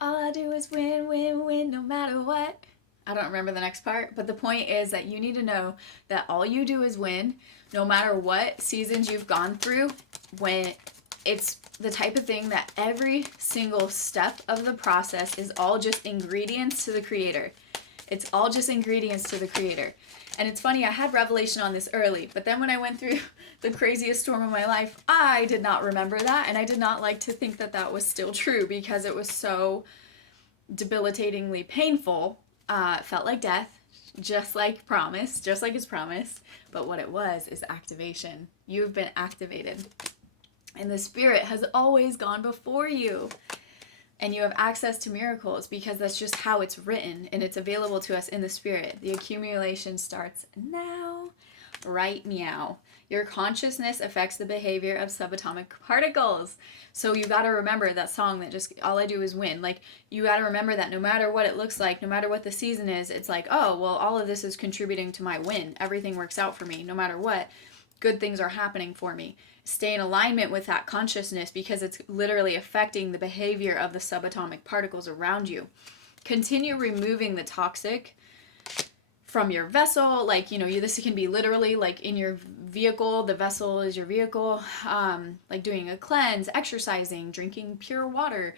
All I do is win, win, win, no matter what. I don't remember the next part, but the point is that you need to know that all you do is win, no matter what seasons you've gone through. When it's the type of thing that every single step of the process is all just ingredients to the creator. It's all just ingredients to the creator. And it's funny, I had revelation on this early, but then when I went through the craziest storm of my life, I did not remember that, and I did not like to think that that was still true because it was so debilitatingly painful. It felt like death, just like promised, just like it's promised. But what it was is activation. You've been activated. And the Spirit has always gone before you. And you have access to miracles because that's just how it's written, and it's available to us in the Spirit. The accumulation starts now. Right meow. Your consciousness affects the behavior of subatomic particles. So you got to remember that song that just all I do is win. Like, you got to remember that no matter what it looks like, no matter what the season is, it's like, oh, well, all of this is contributing to my win. Everything works out for me. No matter what, good things are happening for me. Stay in alignment with that consciousness because it's literally affecting the behavior of the subatomic particles around you. Continue removing the toxic from your vessel. Like, this can be literally like in your vehicle. The vessel is your vehicle. Like doing a cleanse, exercising, drinking pure water.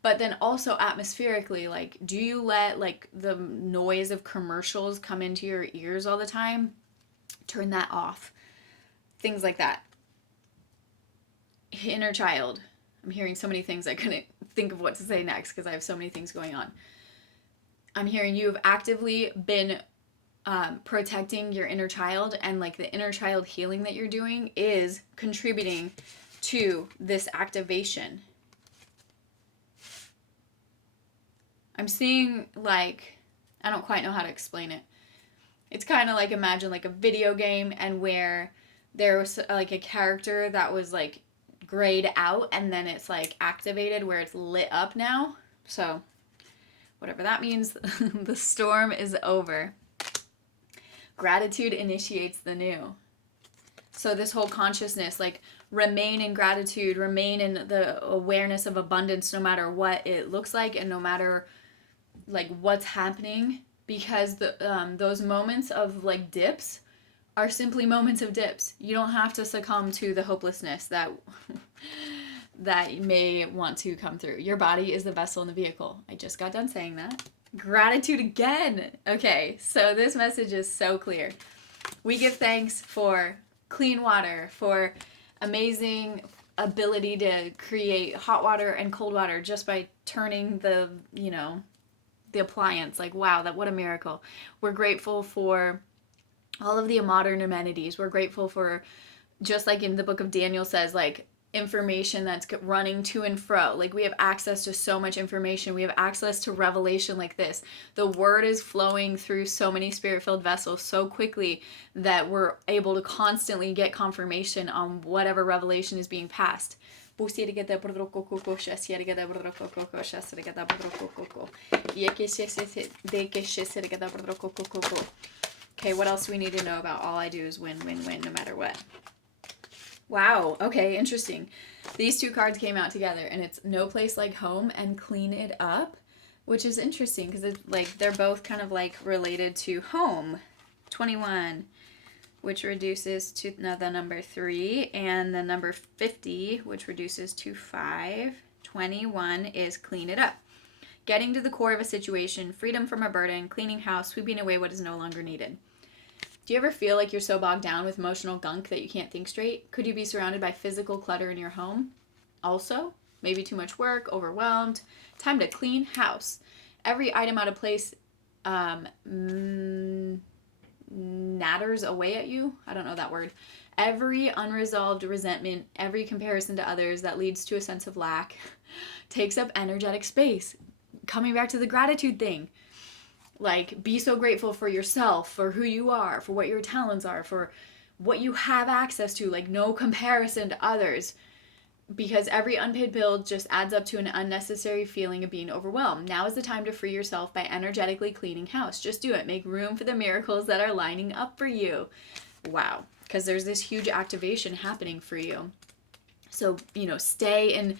But then also atmospherically, like, do you let like the noise of commercials come into your ears all the time? Turn that off. Things like that. Inner child. I'm hearing so many things I couldn't think of what to say next because I have so many things going on. I'm hearing you have actively been protecting your inner child, and like the inner child healing that you're doing is contributing to this activation. I'm seeing, like, I don't quite know how to explain it. It's kind of like, imagine like a video game, and where there was like a character that was like grayed out, and then it's like activated where it's lit up now. So whatever that means, the storm is over. Gratitude initiates the new. So this whole consciousness, like, remain in gratitude, remain in the awareness of abundance no matter what it looks like and no matter like what's happening, because those moments of like dips are simply moments of dips. You don't have to succumb to the hopelessness that may want to come through. Your body is the vessel in the vehicle. I just got done saying that. Gratitude again. Okay, so this message is so clear. We give thanks for clean water, for amazing ability to create hot water and cold water just by turning the appliance. Like, wow, what a miracle. We're grateful for all of the modern amenities. We're grateful for, just like in the book of Daniel says, like, information that's running to and fro. Like, we have access to so much information. We have access to revelation like this. The word is flowing through so many spirit-filled vessels so quickly that we're able to constantly get confirmation on whatever revelation is being passed. Okay, what else do we need to know about all I do is win, win, win, no matter what? Wow, okay, interesting. These two cards came out together, and it's No Place Like Home and Clean It Up, which is interesting because it's like they're both kind of like related to home. 21, which reduces to the number 3, and the number 50, which reduces to 5. 21 is Clean It Up. Getting to the core of a situation, freedom from a burden, cleaning house, sweeping away what is no longer needed. Do you ever feel like you're so bogged down with emotional gunk that you can't think straight? Could you be surrounded by physical clutter in your home? Also, maybe too much work, overwhelmed. Time to clean house. Every item out of place natters away at you. I don't know that word. Every unresolved resentment, every comparison to others that leads to a sense of lack takes up energetic space. Coming back to the gratitude thing. Like, be so grateful for yourself, for who you are, for what your talents are, for what you have access to. Like, no comparison to others. Because every unpaid bill just adds up to an unnecessary feeling of being overwhelmed. Now is the time to free yourself by energetically cleaning house. Just do it. Make room for the miracles that are lining up for you. Wow. Because there's this huge activation happening for you. So, stay in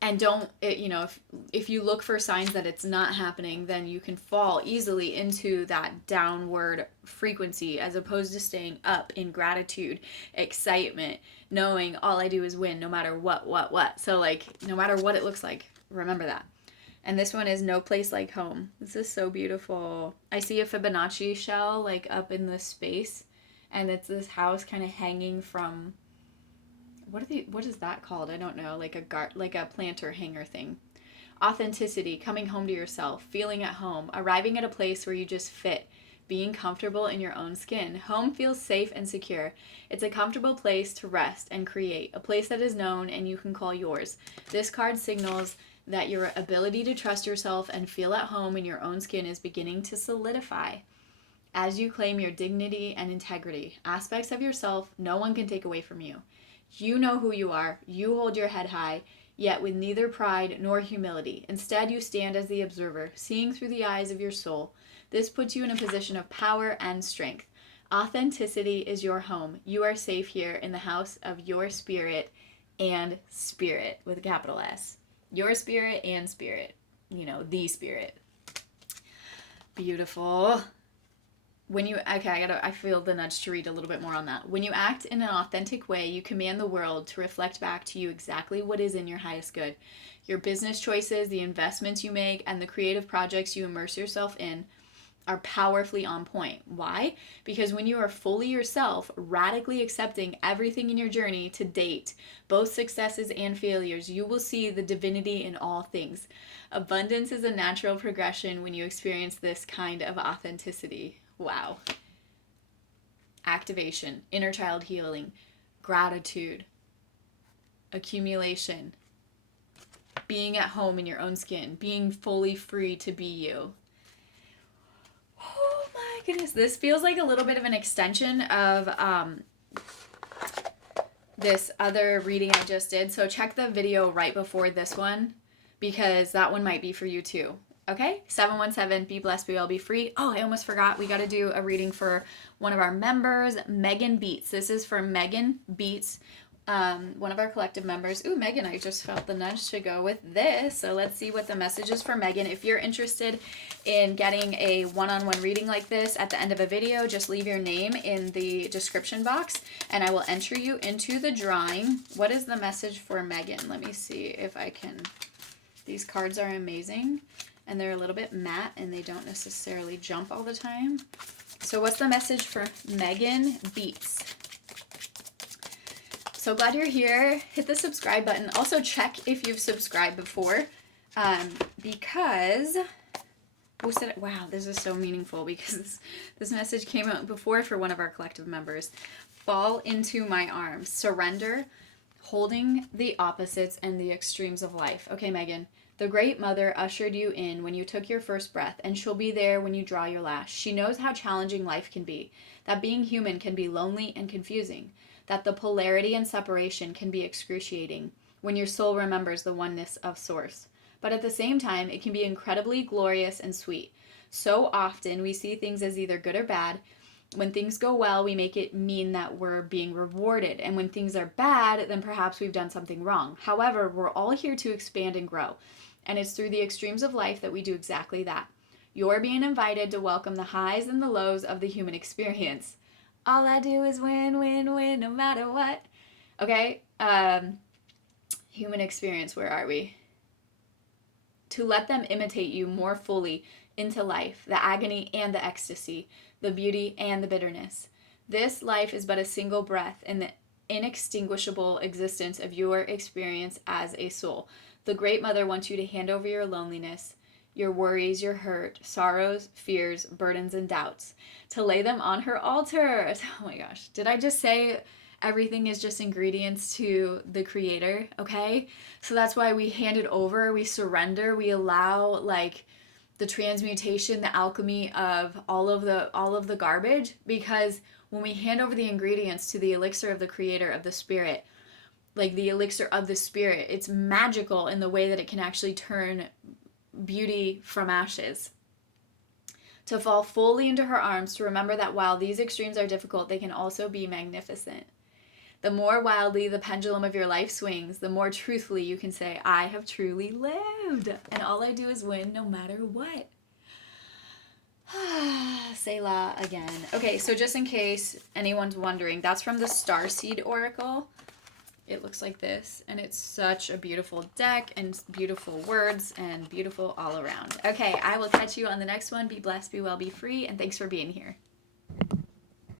And don't, you know, if you look for signs that it's not happening, then you can fall easily into that downward frequency, as opposed to staying up in gratitude, excitement, knowing all I do is win no matter what. So like, no matter what it looks like, remember that. And this one is No Place Like Home. This is so beautiful. I see a Fibonacci shell like up in the space, and it's this house kind of hanging from, what is that called? I don't know, like a planter hanger thing. Authenticity, coming home to yourself, feeling at home, arriving at a place where you just fit, being comfortable in your own skin. Home feels safe and secure. It's a comfortable place to rest and create, a place that is known and you can call yours. This card signals that your ability to trust yourself and feel at home in your own skin is beginning to solidify. As you claim your dignity and integrity, aspects of yourself no one can take away from you. You know who you are. You hold your head high, yet with neither pride nor humility. Instead, you stand as the observer, seeing through the eyes of your soul. This puts you in a position of power and strength. Authenticity is your home. You are safe here in the house of your spirit, and spirit with a capital S. Your spirit and spirit. You know, the spirit. Beautiful. I feel the nudge to read a little bit more on that. When you act in an authentic way, you command the world to reflect back to you exactly what is in your highest good. Your business choices, the investments you make, and the creative projects you immerse yourself in are powerfully on point. Why? Because when you are fully yourself, radically accepting everything in your journey to date, both successes and failures, you will see the divinity in all things. Abundance is a natural progression when you experience this kind of authenticity. Wow. Activation, inner child healing, gratitude, accumulation, being at home in your own skin, being fully free to be you. Oh my goodness, this feels like a little bit of an extension of this other reading I just did. So check the video right before this one, because that one might be for you too. Okay, 717, be blessed, be well, be free. Oh, I almost forgot. We got to do a reading for one of our members, Megan Beats. This is for Megan Beats, one of our collective members. Ooh, Megan, I just felt the nudge to go with this. So let's see what the message is for Megan. If you're interested in getting a one-on-one reading like this at the end of a video, just leave your name in the description box and I will enter you into the drawing. What is the message for Megan? Let me see if I can. These cards are amazing. And they're a little bit matte and they don't necessarily jump all the time. So what's the message for Megan Beats? So glad you're here. Hit the subscribe button. Also check if you've subscribed before, because who said it? Wow, this is so meaningful, because this message came out before for one of our collective members. Fall into my arms. Surrender, holding the opposites and the extremes of life. Okay, Megan. The Great Mother ushered you in when you took your first breath, and she'll be there when you draw your last. She knows how challenging life can be, that being human can be lonely and confusing, that the polarity and separation can be excruciating when your soul remembers the oneness of Source. But at the same time, it can be incredibly glorious and sweet. So often we see things as either good or bad. When things go well, we make it mean that we're being rewarded. And when things are bad, then perhaps we've done something wrong. However, we're all here to expand and grow. And it's through the extremes of life that we do exactly that. You're being invited to welcome the highs and the lows of the human experience. All I do is win, win, win, no matter what. Okay? Human experience, where are we? To let them imitate you more fully into life, the agony and the ecstasy, the beauty and the bitterness. This life is but a single breath in the inextinguishable existence of your experience as a soul. The Great Mother wants you to hand over your loneliness, your worries, your hurt, sorrows, fears, burdens, and doubts, to lay them on her altar. Oh my gosh. Did I just say everything is just ingredients to the Creator? Okay? So that's why we hand it over, we surrender, we allow like the transmutation, the alchemy of all of the garbage, because when we hand over the ingredients to the elixir of the Creator, of the Spirit, like the elixir of the Spirit, it's magical in the way that it can actually turn beauty from ashes. To fall fully into her arms, to remember that while these extremes are difficult, they can also be magnificent. The more wildly the pendulum of your life swings, the more truthfully you can say, I have truly lived, and all I do is win no matter what. Selah again. Okay, so just in case anyone's wondering, that's from the Starseed Oracle. It looks like this, and it's such a beautiful deck and beautiful words and beautiful all around. Okay, I will catch you on the next one. Be blessed, be well, be free, and thanks for being here.